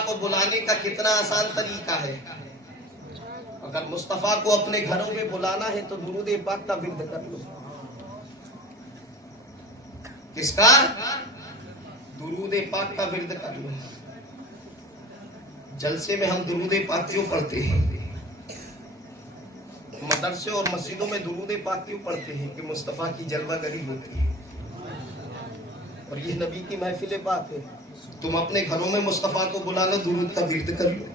को बुलाने का कितना आसान तरीका है। अगर मुस्तफा को अपने घरों में बुलाना है तो दुरूद पाक का विर्द कर लो। किसका? दुरूद पाक का विर्द कर लो। जलसे में हम दुरूद पाक क्यों पढ़ते हैं? मदरसे और मस्जिदों में दुरूद पाक क्यों पढ़ते हैं? कि मुस्तफा की जलवागरी होती है और ये नबी की महफिल पाक है। तुम अपने घरों में मुस्तफा को बुला लो, दुरूद का विर्द कर लो।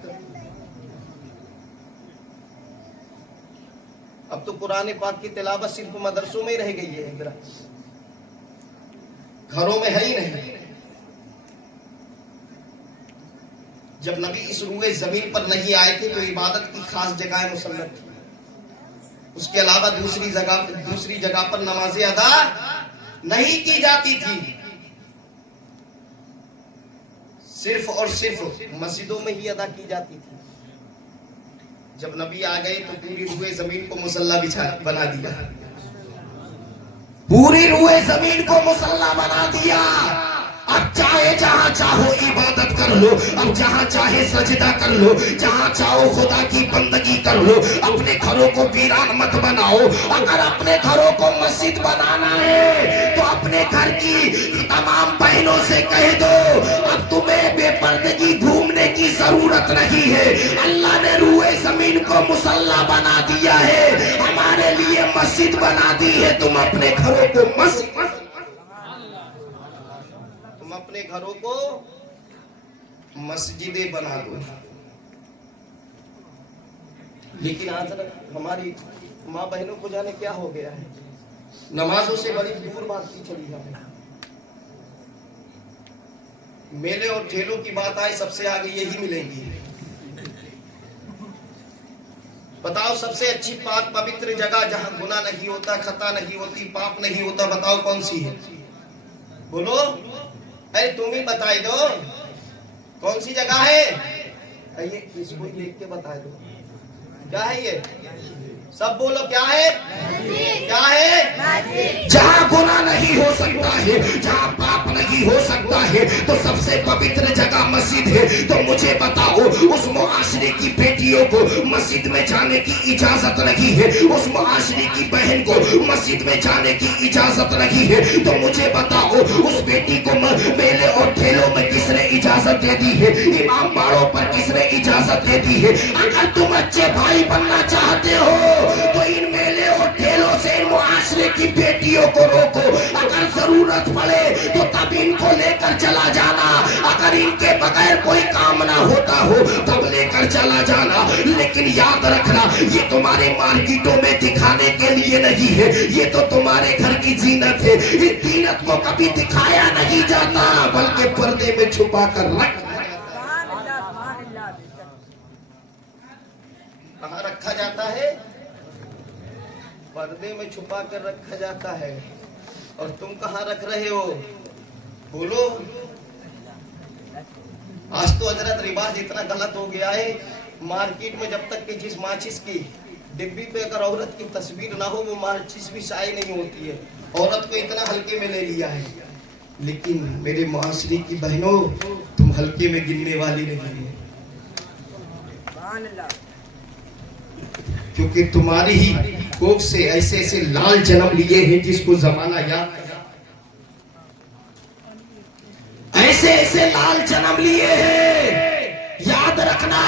अब तो कुरान पाक की तिलावत सिर्फ मदरसों में ही रह गई है, घरों में है ही नहीं। जब नबी इस रूए जमीन पर नहीं आए थे तो इबादत की खास जगह मुसल्लत थी। उसके अलावा दूसरी जगह पर नमाजें अदा नहीं की जाती थी। सिर्फ और सिर्फ मस्जिदों में ही अदा की जाती थी। जब नबी आ गए तो पूरी रूए जमीन को मुसल्ला बना दिया। पूरी रूए जमीन को मुसल्ला बना दिया। अब चाहे जहां चाहो इबादत कर लो, अब जहां चाहे सजदा कर लो, जहां चाहो खुदा की बंदगी कर लो। अपने घरों को वीरान मत बनाओ। अगर अपने घरों को मस्जिद बनाना है तो अपने घर की तमाम बहनों से कह दो अब तुम्हें बेपर्दगी घूमने की जरूरत नहीं है। अल्लाह ने रूए जमीन को मुसल्ला बना दिया है, हमारे लिए मस्जिद बना दी है। तुम अपने घरों को अपने घरों को मस्जिदें बना दो। लेकिन आज हमारी माँ बहनों को जाने क्या हो गया है, नमाजों से बड़ी दूर बात की चली जाए। मेले और ठेलों की बात आए सबसे आगे यही मिलेंगी। बताओ सबसे अच्छी पाक पवित्र जगह जहां गुनाह नहीं होता, खता नहीं होती, पाप नहीं होता, बताओ कौन सी है? बोलो, अरे तुम ही बताई दो कौन सी जगह है। ये इसको लिख के बता दो क्या है ये। सब बोलो क्या है? क्या है? जहाँ गुनाह नहीं हो सकता है, जहाँ पाप नहीं हो सकता है, तो सबसे पवित्र जगह मस्जिद है। तो मुझे बताओ उस मुआशरे की बेटियों को मस्जिद में जाने की इजाजत नहीं है, उस मुआशरे की बहन को मस्जिद में जाने की इजाजत नहीं है। तो मुझे बताओ उस बेटी को मेले और ठेलों में किसने इजाजत दे दी है? इमाम बाड़ों पर किसने इजाजत दे दी है? अगर तुम अच्छे भाई बनना चाहते हो तो इन मेले और ठेलों से इन मुआशरे की बेटियों को रोको। अगर जरूरत पड़े तो तब इनको लेकर चला जाना। अगर इनके बगैर कोई काम ना होता हो तब लेकर चला जाना। लेकिन याद रखना ये तुम्हारे मार्केटों में दिखाने के लिए नहीं है, ये तो तुम्हारे घर की जीनत है। इस जीनत को कभी दिखाया नहीं जाता बल्कि पर्दे में छुपा कर रखा जाता है। पर्दे में छुपा कर रखा जाता है। और तुम कहाँ रख रहे हो? बोलो। आज तो हजरत रिवाज इतना गलत हो गया है, मार्केट में जब तक कि जिस माचिस की डिब्बी पे अगर औरत की तस्वीर ना हो वो माचिस भी शाये नहीं होती है। औरत को इतना हल्के में ले लिया है। लेकिन मेरे मुआशरे की बहनों, तुम हल्के में गिनने वाली नहीं है, क्योंकि तुम्हारी ही कोख से ऐसे ऐसे लाल जन्म लिए हैं जिसको जमाना याद, ऐसे ऐसे लाल जन्म लिए हैं। याद रखना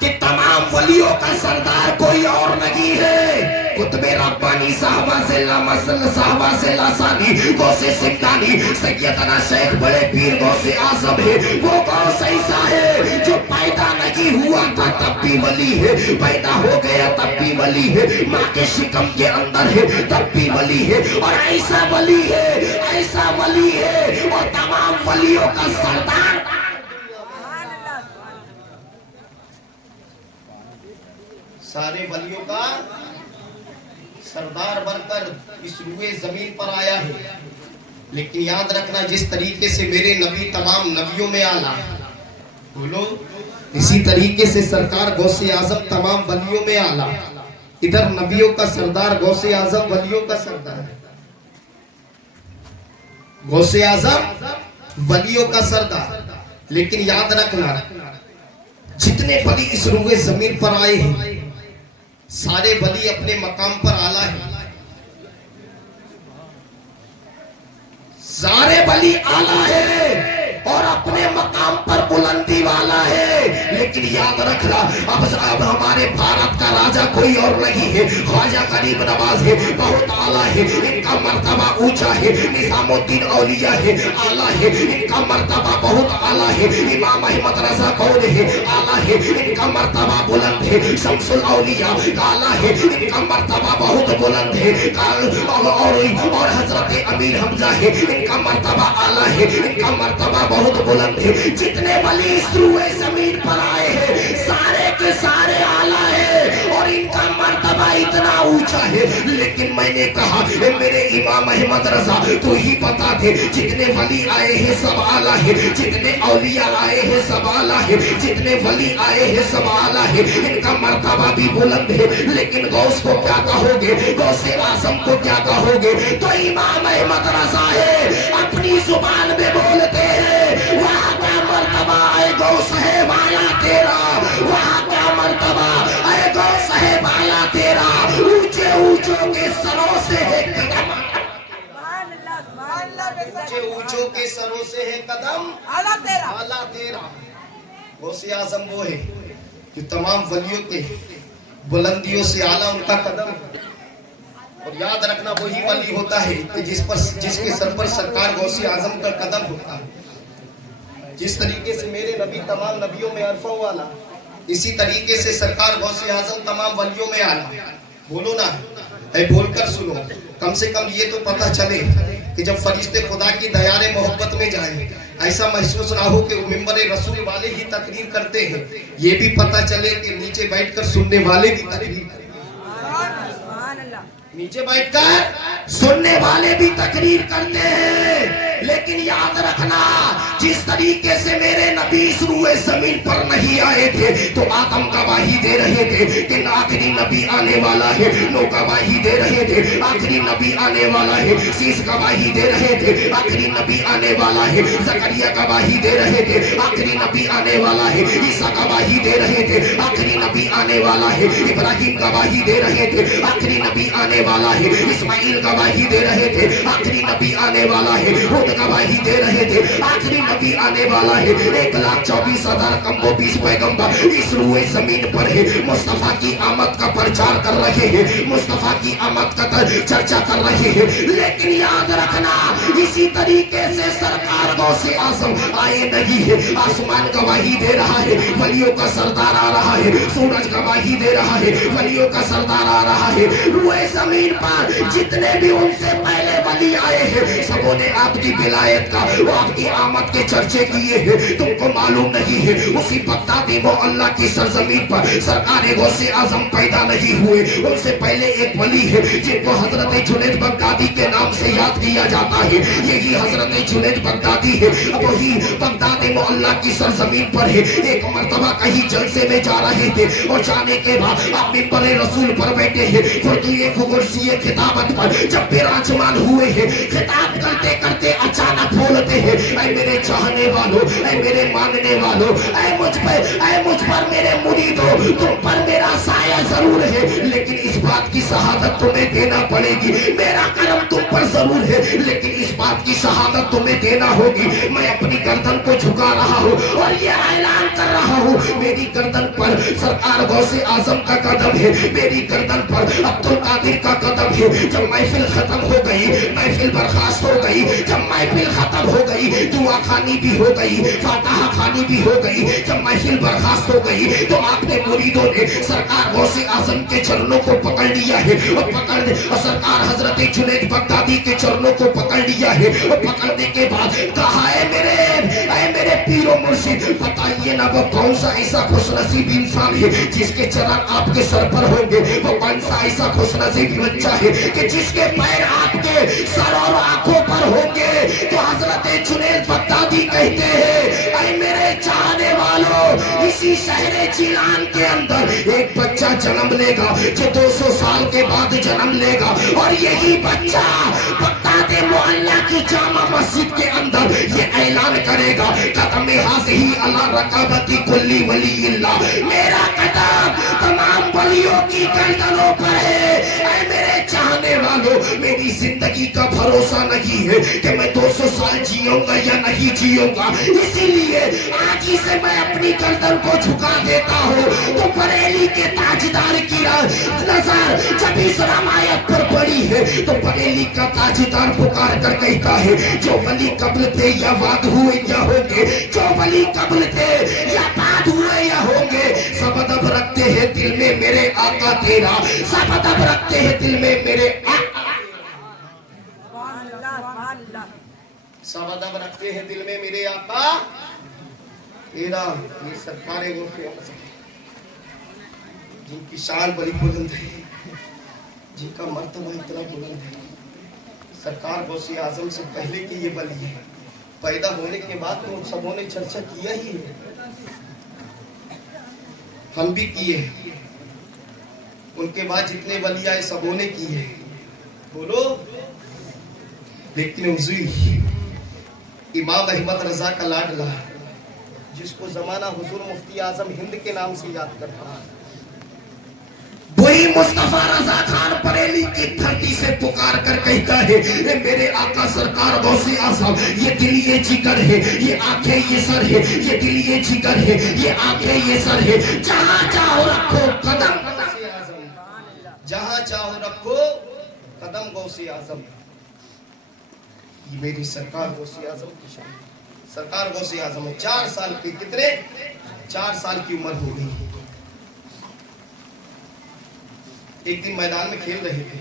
कि तमाम वलियों का सरदार कोई और नहीं है। कुतबे रब्बानी साहबा से लामसल साहबा से लासानी गौसे सिमदानी सैयदना शेख बड़े पीर गौसे आजम है। वो गौस ऐसा है जो पैदा नहीं हुआ था तब भी वली है, पैदा हो गया तब भी वली है, माँ के शिकम के अंदर है तब भी वली है। और ऐसा वली है, ऐसा वली है और तमाम वलियों का सरदार, सारे वलियों का सरदार बनकर इस रूए जमीन पर आया है। लेकिन याद रखना जिस तरीके से मेरे नबी तमाम नबियों में आला, बोलो, इसी तरीके से सरकार गौसे आजम तमाम वलियों में आला। इधर नबियों का सरदार गौसे आजम वलियों का सरदार, गौसे आजम वलियों का सरदार। लेकिन याद रखना जितने वली इस रूए जमीन पर आए हैं सारे वली अपने मकाम पर आला है, सारे वली आला है और अपने मकाम पर बुलंदी वाला है। लेकिन याद रखना, अब हमारे भारत का राजा कोई और नहीं है, ख्वाजा गरीब नवाज है, बहुत आला है, इनका मर्तबा ऊंचा है। निजामुद्दीन औलिया है, आला है, इनका मर्तबा बहुत आला है। इमाम अहमद रजा कौन है, आला है, इनका मर्तबा बुलंद है। शमसुल औलिया आला है, इनका मर्तबा बहुत बुलंद है। और हजरत अमीर हमजा है, इनका मर्तबा आला है, इनका मर्तबा बहुत बुलंद है। जितने वली इस रूए जमीन पर आए हैं सारे के सारे आला है और इनका मर्तबा इतना ऊंचा है। लेकिन मैंने कहा मेरे इमाम अहमद रजा तो ही बता दे, जितने वली आए हैं सब आला है, जितने औलिया आए हैं सब आला है, जितने वली आए हैं सब आला है, इनका मर्तबा भी बुलंद है। लेकिन गौस को क्या कहोगे, गौसे आजम को क्या कहोगे? तो इमाम अहमद रजा है अपनी जुबान में बोलते हैं, वहाँ का मर्तबा है गौस है वाला तेरा, वहाँ का मर्तबा है गौस है वाला तेरा। ऊंचे ऊंचों के सरों से है कदम, ऊंचे ऊंचों के सरों से है कदम आला तेरा, आला तेरा। गौसे आजम वो है जो तमाम वलियों के बुलंदियों से आला उनका कदम। और याद रखना वही वली होता है कि जिसके सर पर सरकार गौसे आजम का कदम होता है। जिस तरीके से मेरे नबी तमाम नबियों में अरफा वाला, इसी तरीके से सरकार गौसे आजम तमाम वलियों में आला। बोलो ना, बोलकर सुनो, कम से कम ये तो पता चले कि जब फरिश्ते खुदा की दयारे मोहब्बत में जाए ऐसा महसूस ना हो कि मिंबर रसूल वाले ही तकरीर करते हैं, ये भी पता चले कि नीचे बैठकर सुनने वाले भी तकरीर, नीचे बैठकर सुनने वाले भी तकरीर करते हैं। लेकिन याद रखना, जिस तरीके से मेरे नबी इस रूए जमीन पर नहीं आए थे तो आदम गवाही दे रहे थे कि आखिरी नबी आने वाला है, नो गवाही दे रहे थे आखिरी नबी आने वाला है, शीश गवाही दे रहे थे आखिरी नबी आने वाला है, जकरिया गवाही दे रहे थे आखिरी नबी आने वाला है, ईसा गवाही दे रहे थे आखिरी नबी आने वाला है, इब्राहिम गवाही दे रहे थे आखिरी नबी आने वाला है, इस्माइल गवाही दे रहे थे आखिरी नबी आने वाला है, हुद गवाही दे रहे थे आखिरी नबी आने वाला है। 1,24,000 कम 20 पैगंबर इस रूए जमीन पर है, मुस्तफा की आमद का प्रचार कर रहे हैं, मुस्तफा की आमद का चर्चा कर रहे हैं। लेकिन याद रखना, इसी तरीके से सरकार गौसे आजम आए नहीं है, आसमान गवाही दे रहा है वलियों का सरदार आ रहा है, सूरज गवाही दे रहा है वलियों का सरदार आ रहा है। रूए जमीन पर जितने भी उनसे पहले वली आए हैं सबों ने आपकी विलायत का, वो आपकी आमद के चर्चे किए हैं। तुमको मालूम नहीं है उसी बगदादी वो अल्लाह की सरजमीन पर सरकार गौसे आजम पैदा नहीं हुए, उनसे पहले एक वली है जिनको हजरत जुनैद बगदादी के नाम से याद किया जाता है। यही हजरत जुनैद बगदादी है, वही बगदादी वो अल्लाह की सरजमीन पर है। एक मर्तबा कहीं जलसे में जा रहे थे और जाने के बाद आप मिंबर रसूल पर बैठे हैं, कुर्सी खिताबत पर जब विराजमान हुए हैं, खिताब करते करते अचानक बोलते हैं, ऐ मेरे चाहने वालों, ऐ मेरे मानने वालों, ऐ मुझ पर मेरे मुरीदों, तुम पर मेरा साया जरूर है, लेकिन इस बात की शहादत तुम्हें देना पड़ेगी। मेरा करम तुम पर जरूर है लेकिन इस बात की शहादत तुम्हें देना होगी। मैं अपनी गर्दन को झुका रहा हूँ और ये ऐलान कर रहा हूँ, मेरी गर्दन पर सरकार गौसे आजम का कदम है, मेरी गर्दन पर अब्दुल कादिर का कदम है। जब महफिल खत्म हो गई, महफिल बर्खास्त हो गई, जब महफिल खत्म हो गई, दुआ खानी भी हो गई, फातिहा खानी भी हो गई, जब महफिल बर्खास्त हो गई तो आपने मुरीदों ने सरकार गौसे आजम के चरणों को पकड़ लिया है और सरकार हजरत जुनैद बगदादी के चरणों को पकड़ लिया है और पकड़ने के बाद कहा है मेरे पीरो मुर्शिद, बताइए ना वो कौन सा ऐसा खुशनसीब इंसान है जिसके चरण आपके सर पर होंगे, वो कौन सा ऐसा खुशनसीब बच्चा है कि जिसके पैर आपके सर और आंखों पर होंगे। तो हजरत जुनैद बगदादी कहते हैं, ऐ मेरे चाहने वालों, इसी शहर जिलान के अंदर एक बच्चा जन्म लेगा जो 200 साल के बाद जन्म लेगा और यही बच्चा वादे मोहल्ला की जामा मस्जिद के अंदर ये ऐलान करेगा, कदम हाज़िही अला रकाबती कुल्ली वलीइल्लाह, मेरा कदम तमाम वलियों की गर्दनों पर है। ऐ मेरे चाहने वालों, मेरी जिंदगी का भरोसा नहीं है कि मैं 200 साल जीऊंगा या नहीं जीऊंगा, इसीलिए आज ही से मैं अपनी गर्दन को झुका देता हूँ। तो बरेली के ताजदार की नजर जब इस रामायत पर पड़ी है तो बरेली का ताजदार पुकार कर कहता है, जो वली कब्ल थे या बाद हुए या होंगे, जो वली कब्ल थे या बाद हुए या होंगे, सब अदब रखते हैं दिल में मेरे आका तेरा, सब अदब रखते हैं दिल में मेरे सब अदब रखते हैं दिल में मेरे आका तेरा। ये सरकार जिनकी शान बड़ी बुलंद है, जिनका मर्तबा इतना बुलंद है, सरकार गौसे आजम से पहले की ये वली है, पैदा होने के बाद तो उन सबों ने चर्चा किया ही है, हम भी किए, उनके बाद जितने वली आए सबों ने किए, बोलो। लेकिन हुजूर इमाम अहमद रजा का लाडला, जिसको जमाना हुजूर मुफ्ती आजम हिंद के नाम से याद करता है, वही मुस्तफा रजा खान बरेली की धरती से पुकार कर कहता है, मेरे आका सरकार गौसे आजम, ये दिल ये जिगर है, ये आंखें ये सर है, ये दिल ये जिगर है, ये आंखें ये सर है, जहां चाहो रखो कदम, जहां चाहो रखो कदम गौसे आजम। ये मेरी सरकार गौसे आजम की शान। सरकार गौसे आजम है 4 साल के, कितने 4 साल की उम्र हो गई। एक दिन मैदान में खेल रहे थे,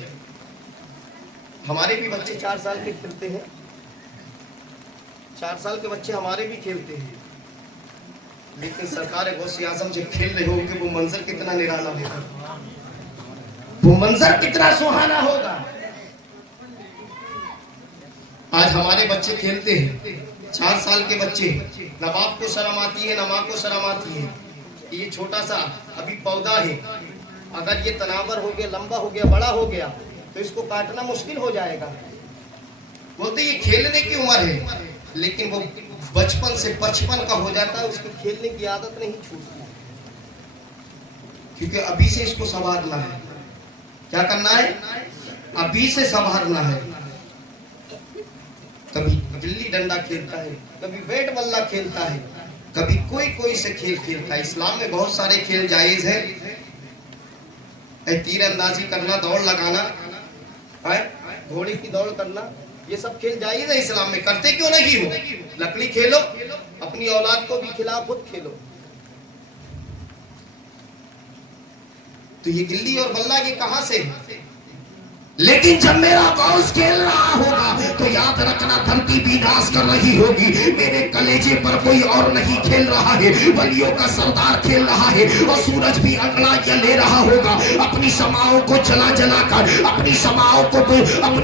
हमारे भी बच्चे 4 साल के खेलते हैं, 4 साल के बच्चे हमारे भी खेलते हैं, लेकिन सरकार गौसे आजम जब खेल रहे होंगे वो मंजर कितना निराला होगा, वो मंजर कितना सुहाना होगा। आज हमारे बच्चे खेलते हैं, 4 साल के बच्चे, न बाप को शर्म आती है न माँ को शर्म आती है। ये छोटा सा अभी पौधा है, अगर ये तनावर हो गया, लंबा हो गया, बड़ा हो गया तो इसको काटना मुश्किल हो जाएगा। बोलते ये खेलने की उम्र है, लेकिन वो बचपन से 55 का हो जाता है, उसकी खेलने की आदत नहीं छूटती, क्योंकि अभी से इसको संभालना है। क्या करना है? अभी से संभालना है। कभी गिल्ली डंडा खेलता है, कभी बैट बल्ला खेलता है, कभी कोई कोई से खेल खेलता है। इस्लाम में बहुत सारे खेल जायज है, तीर अंदाजी करना, दौड़ लगाना, घोड़े की दौड़ करना, ये सब खेल जायज है इस्लाम में। करते क्यों नहीं हो? लकड़ी खेलो, अपनी औलाद को भी खिलाओ, खुद खेलो। तो ये गिल्ली और बल्ला ये कहां से? लेकिन जब मेरा गौस खेल रहा होगा तो याद रखना धरती भी नाश कर रही होगी। मेरे कलेजे पर कोई और नहीं खेल रहा है, वलियों का सरदार खेल रहा है, और सूरज भी अंगड़ाइयां ले रहा होगा, अपनी समाओं को जला जला कर, अपनी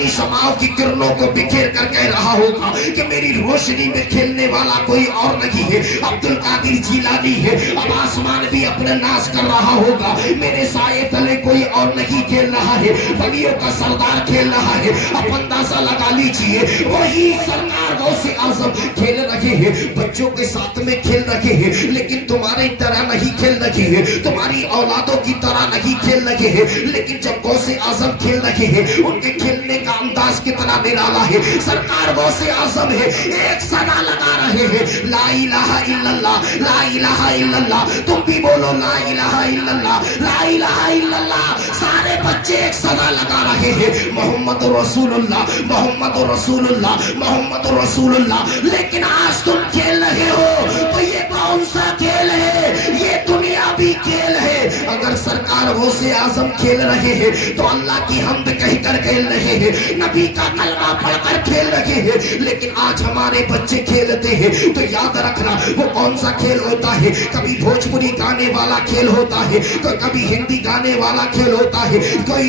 समाओं की किरणों को बिखेर कर कह रहा होगा कि मेरी रोशनी में खेलने वाला कोई और नहीं है, अब्दुल कादिर जिलानी है। अब आसमान भी अपने नाश कर रहा होगा, मेरे साए तले कोई और नहीं खेल रहा है, वलियों का सरदार खेल रहा है। अब अंदाजा लगा लीजिए, वही सरकार गौसे आजम खेल रहे हैं, बच्चों के साथ में खेल रहे हैं, लेकिन तुम्हारी तरह नहीं खेल रहे हैं, तुम्हारी औलादों की तरह नहीं खेल रहे हैं। लेकिन जब गौसे आजम खेल रहे हैं, उनके खेलने का अंदाज कितना निराला है। सरकार गौसे आजम है, एक सदा लगा रहे हैं, ला इलाहा इल्लल्लाह, ला इलाहा इल्लल्लाह। तुम भी बोलो ला इलाहा इल्लल्लाह, ला इलाहा इल्लल्लाह। सारे बच्चे एक सदा लगा रहे हैं, मोहम्मद रसूलुल्लाह, मोहम्मद रसूलुल्लाह, मोहम्मद रसूलुल्लाह। लेकिन आज तुम खेल रहे हो तो ये कौन सा खेल है? ये दुनियावी खेल है। अगर सरकार गौसे आजम खेल रहे हैं तो अल्लाह की हम्द कहकर खेल रहे हैं, नबी का कलमा पढ़कर खेल रहे हैं। लेकिन आज हमारे बच्चे खेलते हैं तो याद रखना वो कौन सा खेल होता है। कभी भोजपुरी गाने वाला खेल होता है, तो कभी हिंदी गाने वाला खेल होता है,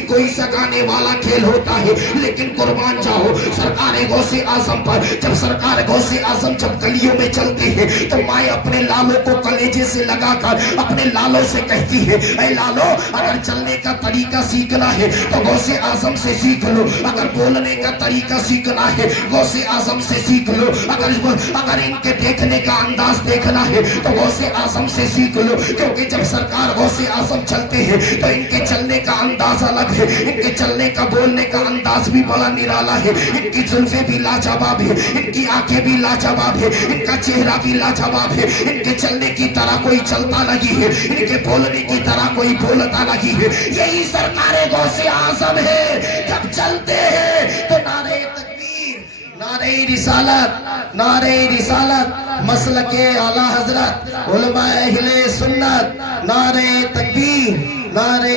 कोई सा गाने वाला खेल होता है। लेकिन कुर्बान जाओ सरकार गौसे आजम पर। जब सरकार गौसे आजम जब गलियों में चलते हैं तो माए अपने लालों को कलेजे से लगाकर अपने लालों से कहती है, ऐ लालो अगर चलने का तरीका सीखना है तो गौसे आजम से सीख लो, अगर बोलने का तरीका सीखना है गौसे आजम से सीख लो, अगर इनके देखने का अंदाज देखना है तो गौसे आजम से सीख लो। क्योंकि जब सरकार गौसे आजम चलते हैं तो इनके चलने का अंदाज अलग है, इनके चलने का बोलने का अंदाज भी बड़ा निराला है, इनकी जुल्फे भी लाजवाब है, इनकी आंखें भी लाजवाब है, इनका चेहरा भी लाजवाब है। इनके चलने की तरह कोई चलता नहीं है, इनके बोलने की तरह कोई बोलता नहीं है। यही सरकारे गौसे आजम है। जब चलते हैं तो नारे तकबीर, नारे रिसालत, नारे रिसालत, मसलके आला हजरत, उलमा अहले सुन्नत, नारे तकबीर, नारे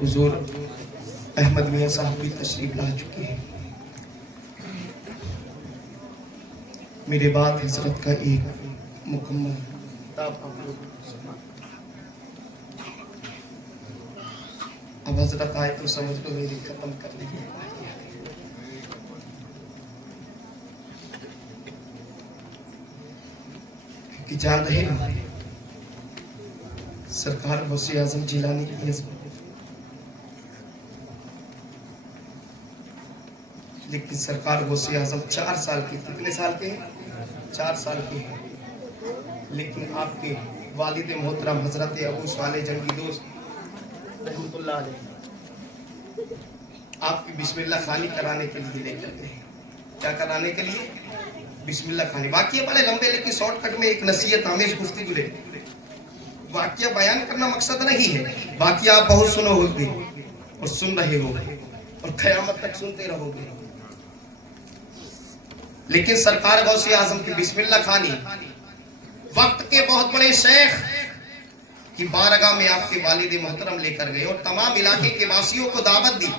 हुजूर अहमद मियां साहब भी तशरीफ ला चुके हैं। मेरे बाद हजरत का एक मुकम्मल अब हजरत आए तो समझ लो मेरी खत्म कर लीजिए। क्योंकि जान रहे ना सरकार गौसे आजम जिलानी की है, लेकिन सरकार गौसे आजम 4 साल के, कितने साल के हैं? 4 साल के हैं। लेकिन आपके वालिद मोहतरम हजरत अबू साले जंगी दोस्त रहमतुल्लाह अलैह आपकी बिस्मिल्लाह खानी कराने के लिए लेकर गए। क्या कराने के लिए? बिस्मिल्लाह खानी। वाकया बड़े लंबे, लेकिन शॉर्टकट में एक नसीहत आमेज गुफ्तगू ले। वाकया बयान करना मकसद नहीं है, वाकया आप बहुत सुनो होगे और सुन रहे हो और क़यामत तक सुनते रहोगे। लेकिन सरकार गौसे आजम की बिस्मिल्लाह खानी वक्त के बहुत बड़े शेख की बारगाह में आपके वालिद मोहतरम लेकर गए और तमाम इलाके के वासियों को दावत दी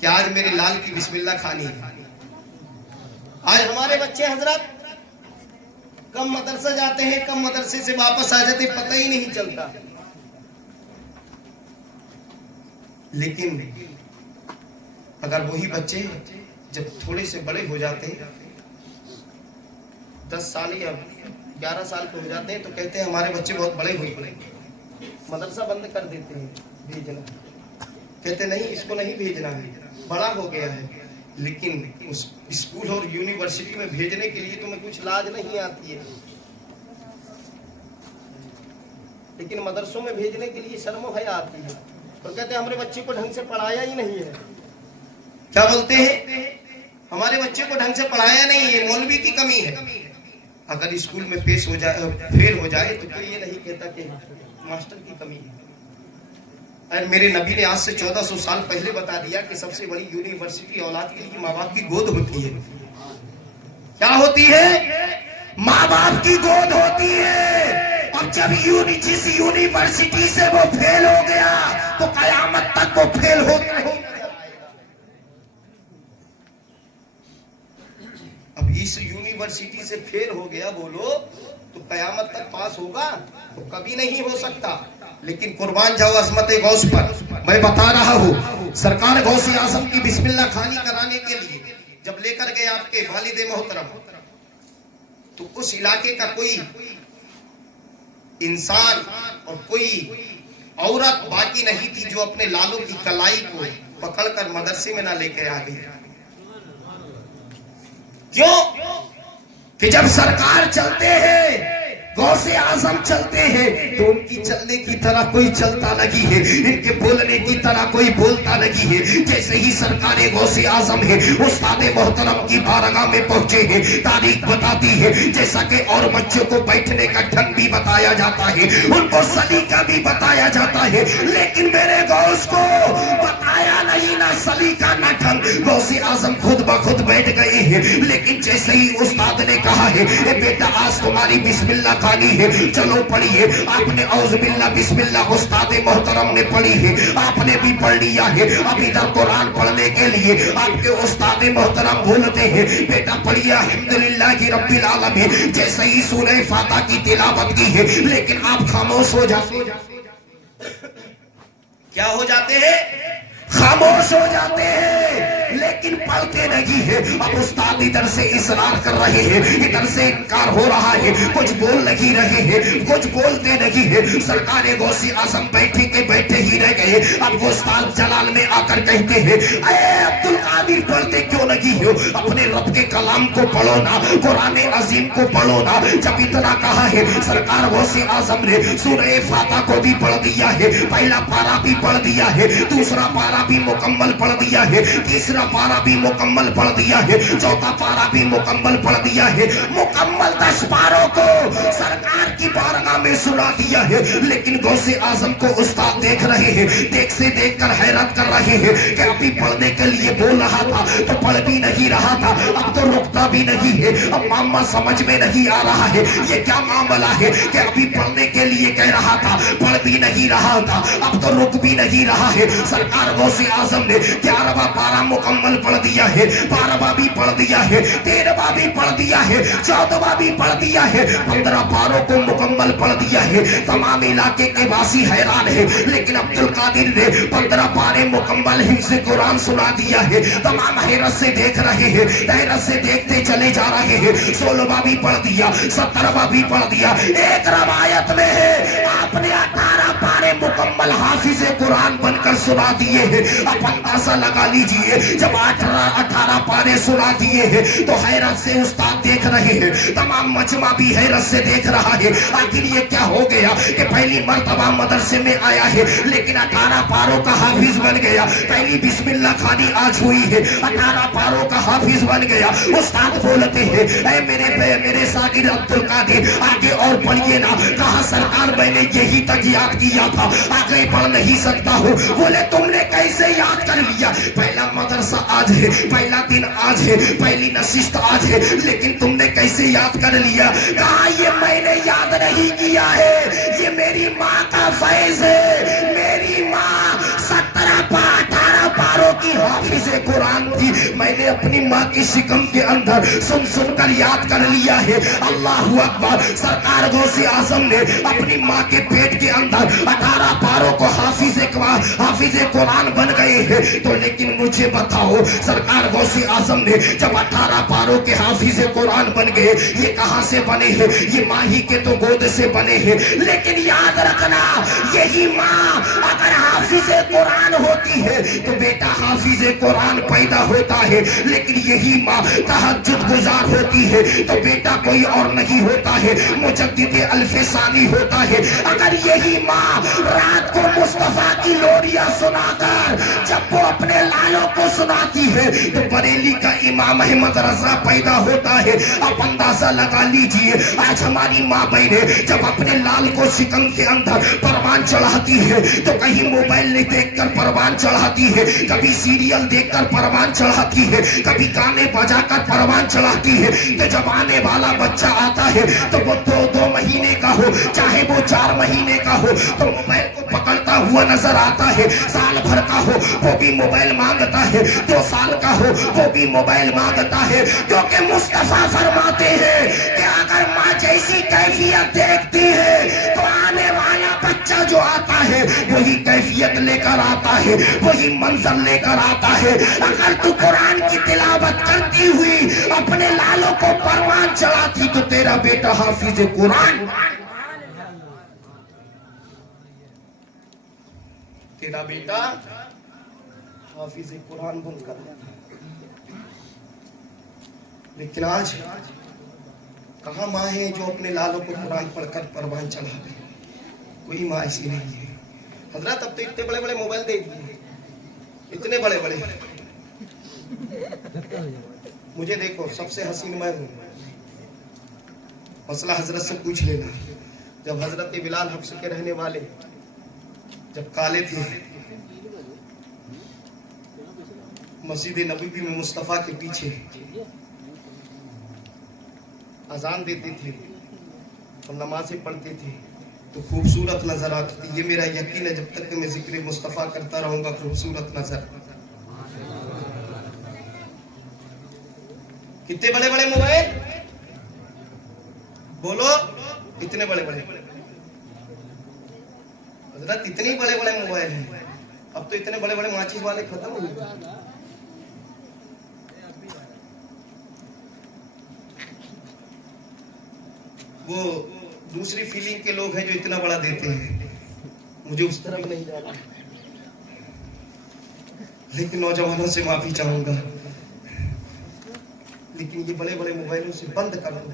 कि आज मेरे लाल की बिस्मिल्लाह खानी है। आज हमारे बच्चे हजरत कम मदरसा जाते हैं, कम मदरसे से वापस आ जाते, पता ही नहीं चलता। लेकिन अगर वही बच्चे जब थोड़े से बड़े हो जाते हैं, 10 साल या 11 साल के हो जाते हैं, तो कहते हैं हमारे बच्चे बहुत बड़े हुए, मदरसा बंद कर देते हैं भेजना। कहते नहीं, इसको नहीं भेजना है, बड़ा हो गया है। लेकिन उस स्कूल और यूनिवर्सिटी में भेजने के लिए तुम्हें कुछ लाज नहीं आती है, लेकिन मदरसों में भेजने के लिए शर्म हया आती है। और कहते हैं हमारे बच्चे को ढंग से पढ़ाया ही नहीं है। क्या बोलते हैं? हमारे बच्चे को ढंग से पढ़ाया नहीं है, मौलवी की कमी है। अगर स्कूल में पेश हो जाए, फेल हो जाए, तो कोई ये नहीं कहता कि मास्टर की कमी है। और मेरे नबी ने आज से 1400 साल पहले बता दिया कि सबसे बड़ी यूनिवर्सिटी औलाद के लिए माँ बाप की गोद होती है। क्या होती है? माँ बाप की गोद होती है। और जब जिस यूनिवर्सिटी से वो फेल हो गया तो कयामत तक वो फेल हो गया। अब इस यूनिवर्सिटी से फेल हो गया बोलो तो कयामत तक पास होगा? तो कभी नहीं हो सकता। लेकिन कुर्बान जाओ अजमत गौस पर, मैं बता रहा हूँ सरकार गौसे आजम की बिस्मिल्लाह खानी कराने के लिए जब लेकर गए आपके वालिद मोहतरम, तो उस इलाके का कोई इंसान और कोई औरत बाकी नहीं थी जो अपने लालों की कलाई को पकड़कर मदरसे में ना लेके आ गई। क्यों? कि जब सरकार चलते हैं, गौसे आजम चलते हैं, तो उनकी चलने की तरह कोई चलता नहीं है, इनके बोलने की तरह कोई बोलता नहीं है। जैसे ही सरकारे गौसे आजम है उस्ताद मोहतरम की बारगाह में पहुंचे हैं, तारीख बताती है, जैसा कि और बच्चों को बैठने का ढंग भी बताया जाता है, उनको सलीका भी बताया जाता है, लेकिन मेरे गौस को बताया नहीं, ना सलीका ना ढंग। गौसे आजम खुद ब खुद बैठ गए हैं। लेकिन जैसे ही उस्ताद ने कहा है बेटा आज तुम्हारी बिस्मिल्लाह खानी है, चलो पढ़िए। आपने औज़ुबिल्लाह बिस्मिल्लाह उस्ताद मोहतरम ने पढ़ी है, आपने भी पढ़ लिया है। अब इधर कुरान पढ़ने के लिए आपके उस्ताद मोहतरम बोलते हैं बेटा पढ़िए अल्हम्दुलिल्लाहि रब्बिल आलमीन। जैसे ही सूरह फातिहा की तिलावत की है, लेकिन आप खामोश हो जाते। क्या हो जाते हैं? खामोश हो जाते हैं। लेकिन पढ़ते नहीं है। अब उस्ताद इधर से इसरार कर रहे हैं, इधर से इनकार हो रहा है, कुछ बोल नहीं रहे हैं, कुछ बोलते नहीं है। सरकार गौसी आजम बैठे के बैठे ही रह गए। अब वो उस्ताद जलाल में आकर कहते हैं, अरे अब्दुल कादिर पढ़ते क्यों नहीं हो? अपने रब के कलाम को पढ़ो ना, कुरान अजीम को पढ़ो ना। जब इतना कहा है, सरकार गौसी आजम ने सूरह फातिहा को भी पढ़ दिया है, पहला पारा भी पढ़ दिया है, दूसरा पारा भी मुकम्मल पढ़ दिया है, तीसरा पारा भी मुकम्मल पढ़ दिया है, चौथा पारा भी मुकम्मल पढ़ दिया है। मुकम्मल 10 पारों को सरकार की बारगाह में सुना दिया है। लेकिन गौसे आजम को उस्ताद देख रहे हैं, देख से देख कर हैरत कर रहे हैं कि अभी पढ़ने के लिए बोल रहा था तो पढ़ भी नहीं रहा था, अब तो रुकता भी नहीं है। अब मामा समझ में नहीं आ रहा है ये क्या मामला है कि अभी पढ़ने के लिए कह रहा था, पढ़ भी नहीं रहा था, अब तो रुक भी नहीं रहा है। सरकार गौसे आजम ने 11वां पारा मुकम्मल पढ़ दिया है, 12वां भी पढ़ दिया है, 13वां भी पढ़ दिया है, 14वां भी पढ़ दिया है, 15 पारों को मुकम्मल पढ़ दिया है। तमाम इलाके के वासी हैरान है, लेकिन अब्दुल कादिर ने 15 पारे मुकम्मल हिफ्ज़ कुरान सुना दिया है। तमाम हैरत से देख रहे हैं, हैरत से देखते चले जा रहे हैं। 16वां भी पढ़ दिया, 17वां भी पढ़ दिया। एक रवायत में है आपने 18 पारे मुकम्मल हाफिज कुरान बनकर सुना दिए हैं। अब अंदाजा लगा लीजिए, जब 18 पारे सुना दिए हैं तो हैरत से उस्ताद देख रहे हैं, तमाम मजमा भी हैरत से देख रहा है। आखिर ये क्या हो गया कि पहली मर्तबा मदरसे में आया है लेकिन 18 पारों का हाफिज बन गया। पहली बिस्मिल्लाह खानी आज हुई है, 18 पारों का हाफिज बन गया। उस्ताद बोलते हैं, ऐ मेरे सागिर अब्दुल कादिर आगे और पढ़िए ना। कहा सरकार मैंने यही तक याद किया था, आगे पढ़ नहीं सकता हूँ। बोले तुमने कैसे याद कर लिया? पहला मदरसा आज है, पहला दिन आज है, पहली नशिस्त आज है, लेकिन तुमने कैसे याद कर लिया? कहा ये मैंने याद नहीं किया है, ये मेरी माँ का फैज है। मेरी माँ 18 पारों की हाफिज कुरान थी, मैंने अपनी माँ की शिकम के अंदर सुन सुनकर याद कर लिया है। अल्लाहू अकबर। सरकार गौसे आजम ने अपनी माँ के पेट के अंदर 18 पारों को हाफिज कुरान बन गए हैं। तो लेकिन मुझे बताओ, सरकार गौसे आजम ने जब 18 पारों के हाफिज कुरान बन गए, ये कहां से बने हैं? ये माँ ही के तो गोद से बने हैं। लेकिन याद रखना, यही माँ अगर हाफिज कुरान होती है तो बेटा हाफिज कुरान पैदा होता है, लेकिन यही माँ तहज्जुद गुजार होती है तो बेटा कोई और नहीं होता है, मुजद्दिद अल्फसानी होता है। अगर यही माँ रात को मुस्तफा की लोरियां सुनाकर जब वो अपने लालों को सुनाती है तो बरेली का इमाम अहमद रजा पैदा होता है। अब अंदाजा लगा लीजिए, आज हमारी माँ बहनें जब अपने लाल को शिकम के अंदर परवान चढ़ाती है तो कहीं मोबाइल देखकर परवान चढ़ाती है, कभी सीरियल देखकर परवान चढ़ाती है, कभी गाने बजाकर परवान चढ़ाती है। तो जब आने वाला बच्चा आता है तो वो 2 महीने का हो चाहे वो 4 महीने का हो तो मोबाइल को पकड़ता हुआ नजर आता है। साल भर का हो वो भी मोबाइल मांगता है, 2 साल का हो वो भी मोबाइल मांगता है। क्योंकि मुस्तफा फरमाते हैं कि अगर माँ जैसी कैफियत देखती है तो आने वाला बच्चा जो आता है वही कैफियत लेकर आता है, वही मंजर लेकर आता है। अगर तू कुरान की तिलावत करती हुई अपने लालों को परवान चढ़ाती तो तेरा बेटा हाफिज कुरान, तेरा बेटा हाफिज कुरान बनकर। लेकिन आज कहाँ माँ है जो अपने लालों को कुरान पढ़कर परवान चढ़ा दे? कोई माँ ऐसी नहीं है। हजरत अब तो इतने बड़े बड़े मोबाइल दे दिए, इतने बड़े बड़े। मुझे देखो, सबसे हसीन मैं हूँ, मसला हजरत से पूछ लेना। जब हजरत बिलाल हब्स के रहने वाले जब काले थे, मस्जिद नबवी में मुस्तफा के पीछे अजान देते थे और नमाजें पढ़ते थे तो खूबसूरत नजर आती थी। ये मेरा यकीन है, जब तक कि मैं जिक्र मुस्तफा करता रहूंगा खूबसूरत नजर। कितने बड़े बड़े मोबाइल बोलो, इतने बड़े बड़े हजरत, इतने बड़े बड़े मोबाइल हैं। अब तो इतने बड़े बड़े माचिस वाले खत्म हो गए। वो दूसरी फीलिंग के लोग हैं जो इतना बड़ा देते हैं, मुझे उस तरफ नहीं जाना। लेकिन नौजवानों से माफी चाहूंगा, लेकिन ये बड़े बड़े मोबाइलों से बंद कर दो,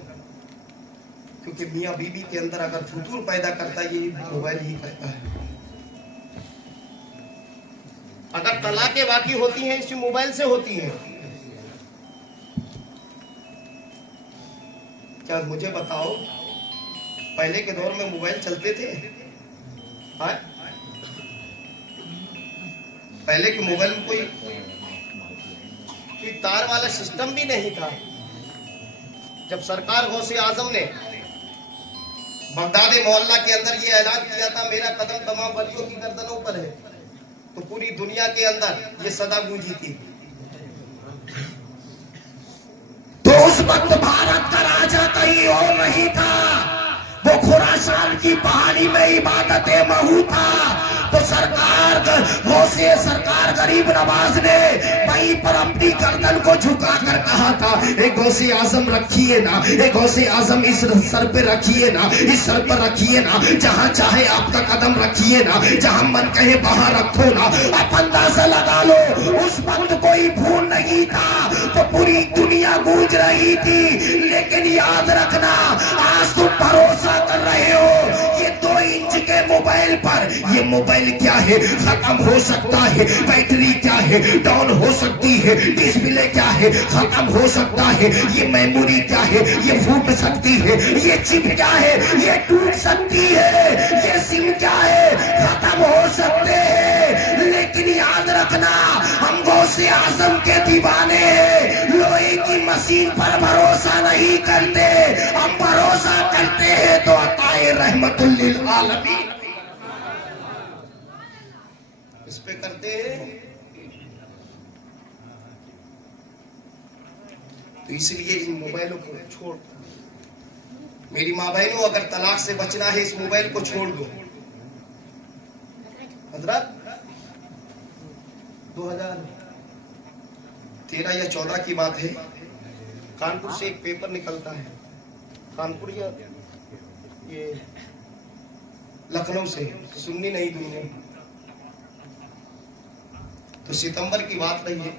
क्योंकि मियाँ बीबी के अंदर अगर फुतूर पैदा करता है ये मोबाइल ही करता है। अगर तलाकें बाकी होती हैं इसी मोबाइल से होती हैं। क्या मुझे बताओ, पहले के दौर में मोबाइल चलते थे? हाँ? पहले के मोबाइल में कोई तार वाला सिस्टम भी नहीं था। जब सरकार गौसे आजम ने बगदाद मोहल्ला के अंदर ये ऐलान किया था, मेरा कदम तमाम वलियों की गर्दनों पर है, तो पूरी दुनिया के अंदर ये सदा गूंजी थी। तो उस वक्त भारत का राजा कहीं और नहीं था, वो खुरासान की पहाड़ी में इबादत महू था। तो सरकार गरीब नवाज ने वहीं पर अपनी गर्दन को झुकाकर कहा था, एक गौसे आजम रखिए ना, एक गौसे आजम इस सर पे रखिए ना, इस सर पर रखिए ना, जहां चाहे आपका कदम रखिए ना, जहां मन कहे वहां रखो ना। अब अंदाजा लगा लो, उस वक्त कोई फोन नहीं था तो पूरी दुनिया गूंज रही थी। लेकिन याद रखना, आज तुम भरोसा कर रहे हो ये 2 इंच के मोबाइल पर। ये मोबाइल क्या है, खत्म हो सकता है। बैटरी क्या है, डाउन हो सकती है। डिस्प्ले क्या है, खत्म हो सकता है। ये मेमोरी क्या है, ये फूट सकती है। ये चिप क्या है, ये टूट सकती है। ये सिम क्या है, खत्म हो सकते हैं। लेकिन याद रखना, हम गौसे आजम के दीवाने हैं। लोहे की मशीन पर भरोसा नहीं करते, हम भरोसा करते हैं तो अताए रहमतुल लिल आलमीन इस पे करते हैं। तो इसलिए इन मोबाइलों को छोड़, मेरी माँ बहनों, अगर तलाक से बचना है इस मोबाइल को छोड़ दो। हजरत 2013 या 14 की बात है, कानपुर से एक पेपर निकलता है, कानपुर या ये लखनऊ से, सुन्नी नहीं दुनिया। तो सितंबर की बात रही है,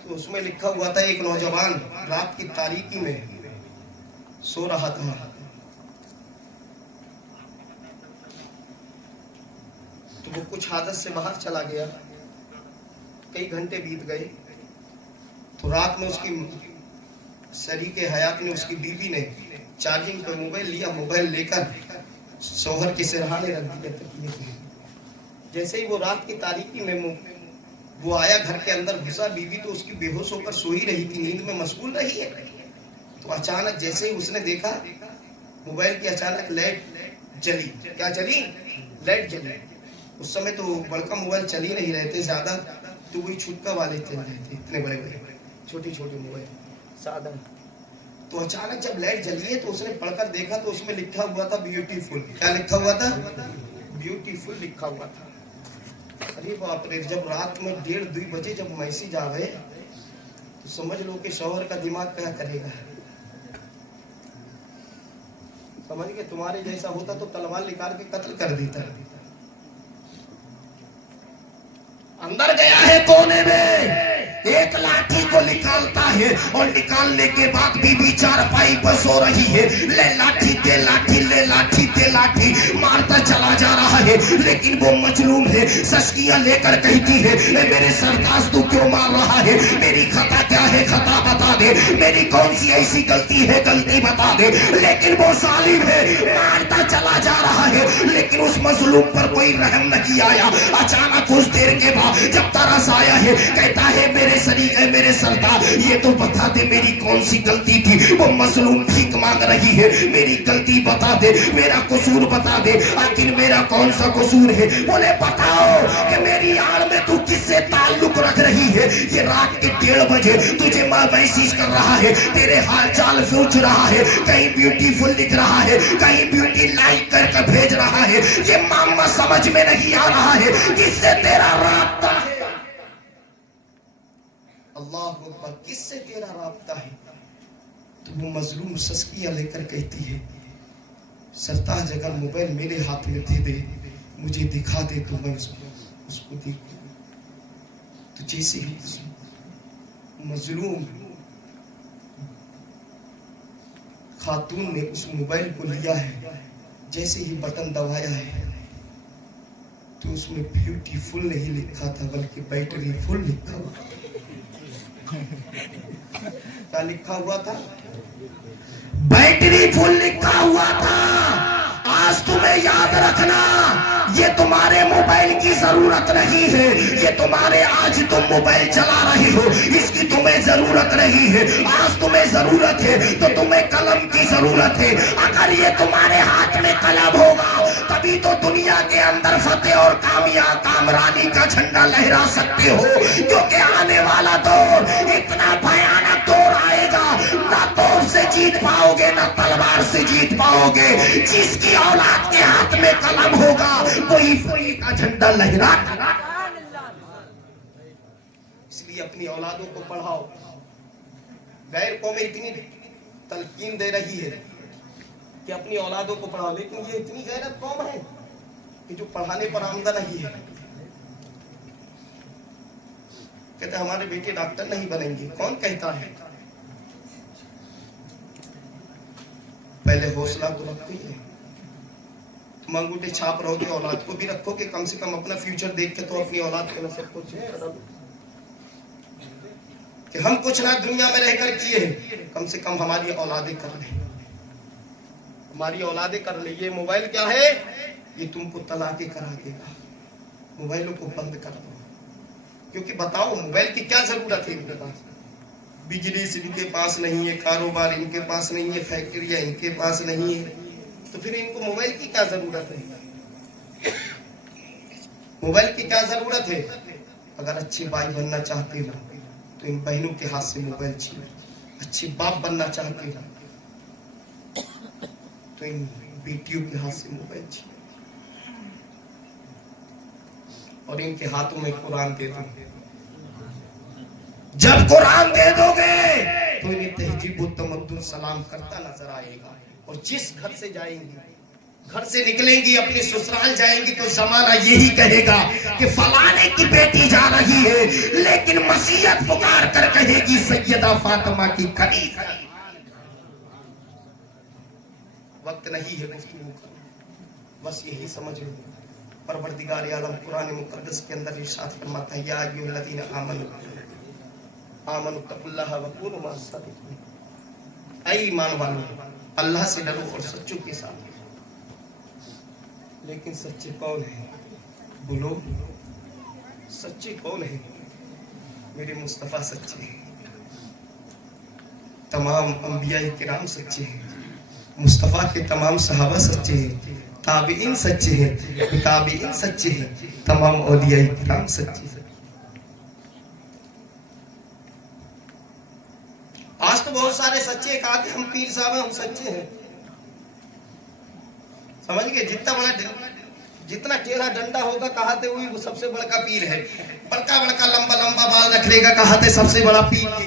तो उसमें लिखा हुआ था एक नौजवान रात की तारीकी में सो रहा था, तो वो कुछ आदत से बाहर चला गया। कई घंटे बीत गए, तो रात में उसकी शरीके हयात ने, उसकी बीवी ने चार्जिंग पे मोबाइल लिया, मोबाइल लेकर शौहर के सिरहाने रख दिया तकिए पे। जैसे ही वो रात की तारीकी में वो आया, घर के अंदर घुसा, बीवी तो उसकी बेहोश होकर सो ही रही थी, नींद में मशगूल रही है। तो अचानक जैसे ही उसने देखा मोबाइल की, अचानक लाइट जली। क्या जली? लाइट जली। उस समय तो बड़का मोबाइल चल ही नहीं रहे थे ज्यादा, तो वही छुटका वाले चल रहे थे, इतने बड़े बड़े छोटे छोटे मोबाइल सादा। तो अचानक जब लाइट जली है तो उसने पढ़कर देखा, तो उसमें लिखा हुआ था ब्यूटीफुल। क्या लिखा हुआ था? ब्यूटीफुल लिखा हुआ था। अरे बाप रे, जब रात में 1:30-2 बजे जब मैसेज आवे तो समझ लो कि शौहर का दिमाग क्या करेगा। समझ के, तुम्हारे जैसा होता तो तलवार निकाल के कत्ल कर देता। अंदर गया है कोने में, एक लाठी को निकालता है और निकालने के बाद बीबी चारपाई पर सो रही है। ले लाठी दे लाठी, ले लाठी दे लाठी, मारता चला जा रहा है। लेकिन वो मजलूम है, सस्कियां लेकर कहती है, मेरे सरताज तू क्यों मार रहा है? मेरी खता क्या है, खता बता दे। मेरी कौन सी ऐसी गलती है, गलती बता दे। लेकिन वो जालिम है, मारता चला जा रहा है। लेकिन उस मजलूम पर कोई रहम नहीं आया। अचानक कुछ देर के बाद जब तरस आया है, कहता है मेरे सरीके, मेरे सरदार, ये तो बता दे मेरी कौन सी गलती थी। वो मजलूम भीख मांग रही है, मेरी गलती बता दे, मेरा कसूर बता दे, आखिर मेरा कौन सा कसूर है? बोले बताओ कि मेरी आड़ में तू किससे ताल्लुक रख रही है? ये रात के 1:30 बजे तुझे मां मैसेज कर रहा है, तेरे हाल चाल पूछ रहा है, कहीं ब्यूटीफुल लिख रहा है, कहीं ब्यूटी लाइक करके भेज रहा है। ये मामा समझ में नहीं आ रहा है किससे तेरा राब्ता है। अल्लाह अकबर, किससे तेरा राब्ता है? तो वो मजलूम सस्किया लेकर कहती है, सरताज अगर मोबाइल मेरे हाथ में दे दे, मुझे दिखा दे तो मैं उसको देखूं। तो जैसे ही मजलूम खातून ने उस मोबाइल को लिया है, जैसे ही बटन दबाया है तो उसमें ब्यूटीफुल नहीं लिखा था बल्कि बैटरी फुल लिखा हुआ। क्या लिखा हुआ था? बैटरी फुल लिखा हुआ था। आज तुम्हें याद रखना, ये तुम्हारे मोबाइल की जरूरत नहीं है, ये तुम्हारे आज तुम मोबाइल चला रहे हो इसकी तुम्हें जरूरत नहीं है। आज तुम्हें जरूरत है तो तुम्हें कलम की जरूरत है। अगर ये तुम्हारे हाथ में कलम होगा तभी तो दुनिया के अंदर फतेह और कामरानी का झंडा लहरा सकते हो, क्योंकि आने वाला दौर इतना भयानक दौर आएगा, ना तोप से जीत पाओगे ना तलवार से जीत पाओगे। जिसकी औलाद के हाथ में कलम होगा वही फतेह का झंडा लहरा। इसलिए अपनी औलादों को पढ़ाओ। गैर कौमें इतनी तलकीन दे रही है कि अपनी औलादों को पढ़ाओ, लेकिन ये इतनी गैरत कौम है कि जो पढ़ाने पर आमदा नहीं है। कहते हमारे बेटे डॉक्टर नहीं बनेंगे। कौन कहता है? पहले हौसला तो रखो ही है। तुम अंगूठे छाप रहोगे, औलाद को भी रखोगे, कम से कम अपना फ्यूचर देख के तो अपनी औलाद के नसब को कि हम कुछ ना दुनिया में रहकर किए, कम से कम हमारी औलादें कर ले, हमारी औलादें कर ले। ये मोबाइल क्या है? ये तुमको तलाके करा देगा। मोबाइलों को बंद कर दो, क्योंकि बताओ मोबाइल की क्या जरूरत है इनके पास? बिजली इनके पास नहीं है, कारोबार इनके पास नहीं है, फैक्ट्रियां इनके पास नहीं है, तो फिर इनको मोबाइल की क्या जरूरत है? मोबाइल की क्या जरूरत है? अगर अच्छी बाई बनना चाहते हो तो इन बहनों के हाथ से मोबाइल छीनो। अच्छी बाप बनना चाहते हो तो इन बेटियों के हाथ से मोबाइल छीनो और इनके हाथों में कुरान दे दो। जब कुरान दे दोगे तो इन्हें तहजीब व तमद्दुन सलाम करता नजर आएगा। और जिस घर से जाएंगी, घर से निकलेंगी, अपने ससुराल जाएंगी तो जमाना यही कहेगा कि फलाने की बेटी जा रही है, लेकिन मसीहत पुकार कर कहेगी सैयदा फातिमा की करीब। वक्त नहीं है गुफ्तगू का, बस यही समझ लो। परवरदिगार आलम कुरान मुकद्दस के अंदर इरशाद फरमाता है, या अय्युहल्लज़ीना आमनु तक़ुल्लाह व कूनू मअस-सादिक़ीन। ऐ ईमान वालों, अल्लाह से डरो और सच्चों के साथ। लेकिन सच्चे कौन है? बोलो, सच्चे कौन है? मेरे मुस्तफा सच्चे हैं, तमाम अंबिया किराम सच्चे हैं, मुस्तफा के तमाम सहाबा सच्चे हैं, ताबीइन सच्चे हैं, ताबीइन सच्चे हैं, तमाम औलिया किराम सच्चे हैं। आज तो बहुत सारे सच्चे कहते हम पीर साहब हम सच्चे हैं, समझ गए? जितना टेढ़ा डंडा होगा कहाते वही वो सबसे बड़ा पीर है। बड़का बड़का लंबा लंबा बाल रखेगा कहाते सबसे बड़ा पीर है।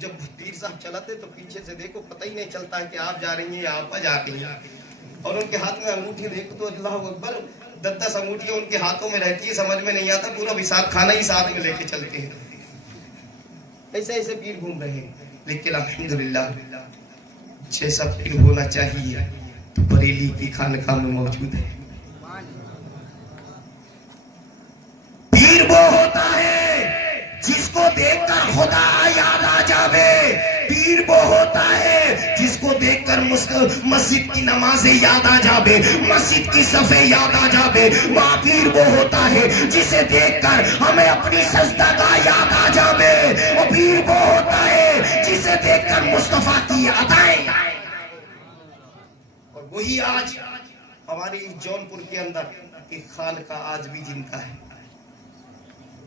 जब पीर साहब चलाते तो पीछे से देखो पता ही नहीं चलता कि आप जा रही हैं या आप जा रही हैं। और उनके हाथ में अंगूठी देखो तो अल्लाह अकबर, 10-10 अंगूठियां उनके हाथों में रहती है, समझ में नहीं आता, पूरा विसाख खाना ही साथ में लेके चलते हैं। ऐसे ऐसे पीर घूम रहे हैं। लेकिन अल्हम्दुलिल्लाह जैसा पीर होना चाहिए तो बरेली की खानकाह में मौजूद है। पीर वो होता है जिसको देखकर खुदा याद आ जावे। पीर वो होता है जिसको देखकर मस्जिद की नमाजें याद आ जावे, मस्जिद की सफे याद आ जावे। वहाँ पीर वो होता है जिसे देखकर हमें अपनी सजदागाह याद आ जावे। और पीर वो होता है जिसे देखकर मुस्तफा की अदाएं। और वही आज हमारे जौनपुर के अंदर एक खानकाह आज भी जिंदा है।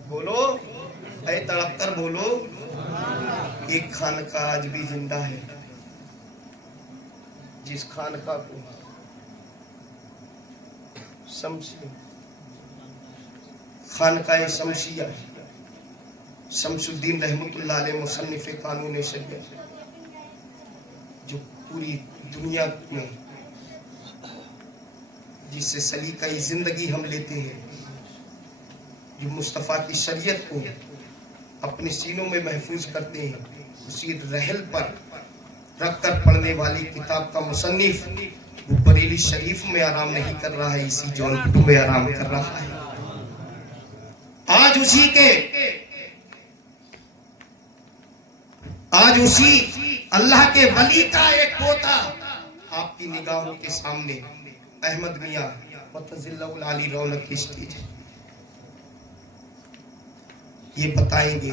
बोलो ऐ तड़पकर बोलो, एक खानकाह आज भी जिंदा है, जिस खानकाह को शमशिया, खानकाह शमशिया, शमसुद्दीन रहमतुल्लाह अलैह मुसन्निफ कानून शरीयत, जो पूरी दुनिया में जिससे सलीका जिंदगी हम लेते हैं, जो मुस्तफ़ा की शरीयत को अपने सीनों में महफूज करते हैं, उसी रहल पर रखकर पढ़ने वाली किताब का मुसन्निफ वो बरेली शरीफ में आराम नहीं कर रहा है, इसी जौनपुर में आराम कर रहा है। आज उसी अल्लाह के वली का एक पोता आपकी निगाहों के सामने अहमद मियां वतज़िल्लुल आली रौनक की स्टेज ये बताएंगे।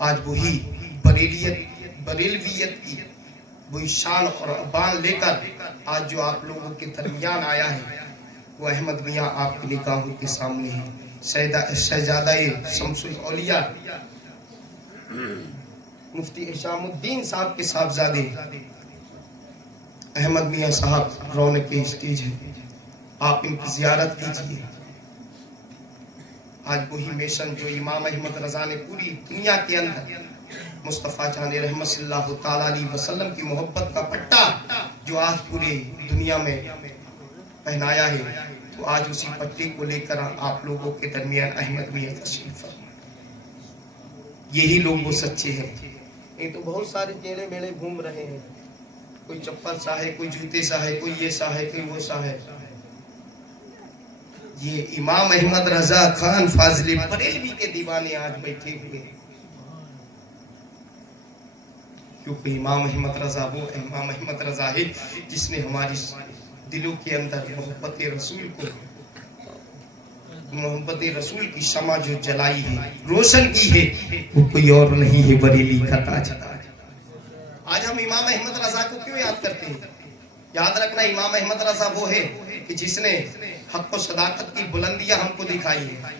आज वही बरेलवियत की वही शान और अबान लेकर आज जो आप लोगों के दरमियान आया है, वो अहमद मियां आपकी निगाहों के सामने है। शहजादा शमसुल औलिया मुफ्ती इशामुद्दीन साहब के साहबजादे अहमद मियां साहब रौनक के स्टेज है, आप इनकी जियारत कीजिए। आज वही मिशन जो इमाम अहमद रजा ने पूरी दुनिया के अंदर मुस्तफ़ा जाने रहमत सल्लल्लाहु ताला अलैहि वसल्लम की मोहब्बत का पट्टा जो आज पूरे दुनिया में पहनाया है, तो आज उसी पट्टे को लेकर आप लोगों के दरमियान अहमद मियां तशरीफ फरमा। यही लोग वो सच्चे हैं। ये तो बहुत सारे टेढ़े मेढ़े घूम रहे हैं, कोई चप्पल सा है, कोई जूते सा है, कोई ये सा है, कोई वो सा है। ये इमाम अहमद रजा खान फाजिल बरेलवी के दीवाने आज बैठे हुए, क्योंकि इमाम अहमद रजा वो इमाम अहमद रजा है जिसने हमारी दिलों के अंदर मोहब्बत रसूल की शमा जो जलाई है, रोशन की है, वो कोई और नहीं है, बरेली का ताजदार। आज हम इमाम अहमद रजा को क्यों याद करते हैं? याद रखना, इमाम अहमद रजा वो है कि जिसने हक और सदाकत की बुलंदियां हमको दिखाई है।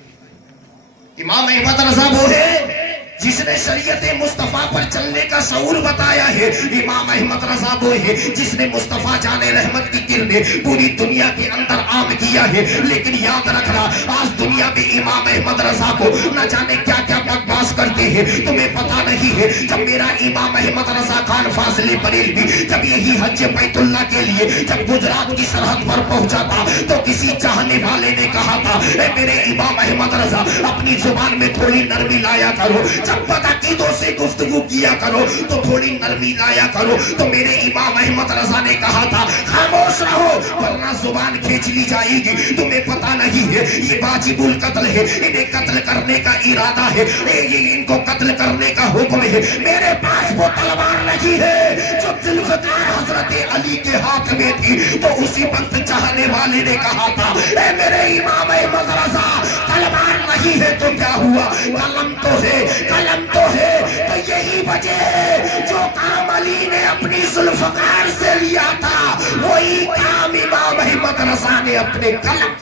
इमाम अहमद रजा वो है जिसने शरीयत मुस्तफा पर चलने का शऊर बताया है। इमाम अहमद रजा वो है जिसने मुस्तफा जाने रहमत की किरणें पूरी दुनिया के अंदर आम किया है। लेकिन याद रखना, आज दुनिया में इमाम अहमद रजा को न जाने क्या क्या बकवास करते हैं, तुम्हें पता नहीं है। जब मेरा इमाम अहमद रजा खान फाजिल बरेलवी जब यही हज बैतुल्लाह के लिए जब गुजरात की सरहद पर पहुंचा था, तो किसी चाहने वाले ने कहा था, मेरे इमाम अहमद रजा अपनी जुबान में थोड़ी नरमी लाया करो, जब अकीदों से गुफ्तगू किया करो तो थोड़ी नरमी लाया करो। तो मेरे इमाम अहमद रजा ने कहा था, खामोश रहो वरना जुबान खींच ली जाएगी। तुम्हें पता नहीं है ये वाजिबुल कत्ल है, इन्हें कत्ल करने का इरादा है, ये इनको कत्ल करने का हुक्म है। मेरे पास वो तलवार नहीं है जो जुल्फ़िकार हजरत अली के हाथ में थी। तो उसी वक्त चाहने वाले ने कहा था, मेरे इमाम अहमद रजा तलवार नहीं है तो क्या हुआ, कलम तो है, कलम तो है। तो यही वजह है जो काम अली ने अपनी जुल्फ़िकार से लिया था, वही काम इमाम अहमद रजा ने अपने कलम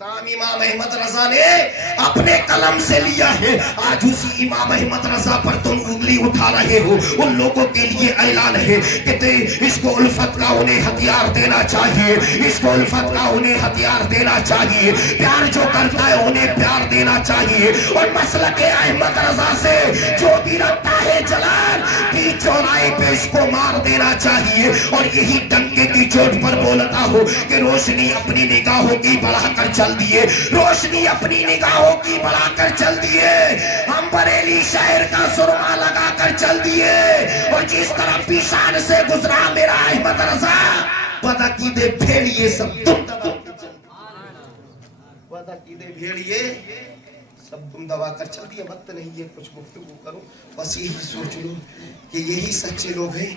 काम इमाम अहमद रजा ने अपने कलम से लिया है। आज उसी इमाम अहमद रजा पर तुम उंगली उठा रहे हो। उन लोगों के लिए ऐलान है कि इसको उल्फत का उन्हें हथियार देना चाहिए, इसको उल्फत का उन्हें हथियार देना चाहिए। प्यार जो करता है उन्हें प्यार देना चाहिए। और मसलक अहमद रजा से जो भी रखता है जलाल की चौराहे पे इसको मार देना चाहिए। और यही डंके की चोट पर बोलता हूँ कि रोशनी अपनी निगाहों की बढ़ाकर चल दिए, रोशनी अपनी निगाहों की बढ़ाकर चल दिए। हम बरेली शहर का सुरमा लगाकर चल दिए। और जिस तरह पिशान से गुजरा मेरा अहमद रजा, बदअकीदे भेड़िए सब तुम बदअकीदे भेड़िए सब तुम दबा कर चल दिए। वक्त नहीं है कुछ गुफ्तगू करो, बस यही सोच लो कि यही सच्चे लोग हैं।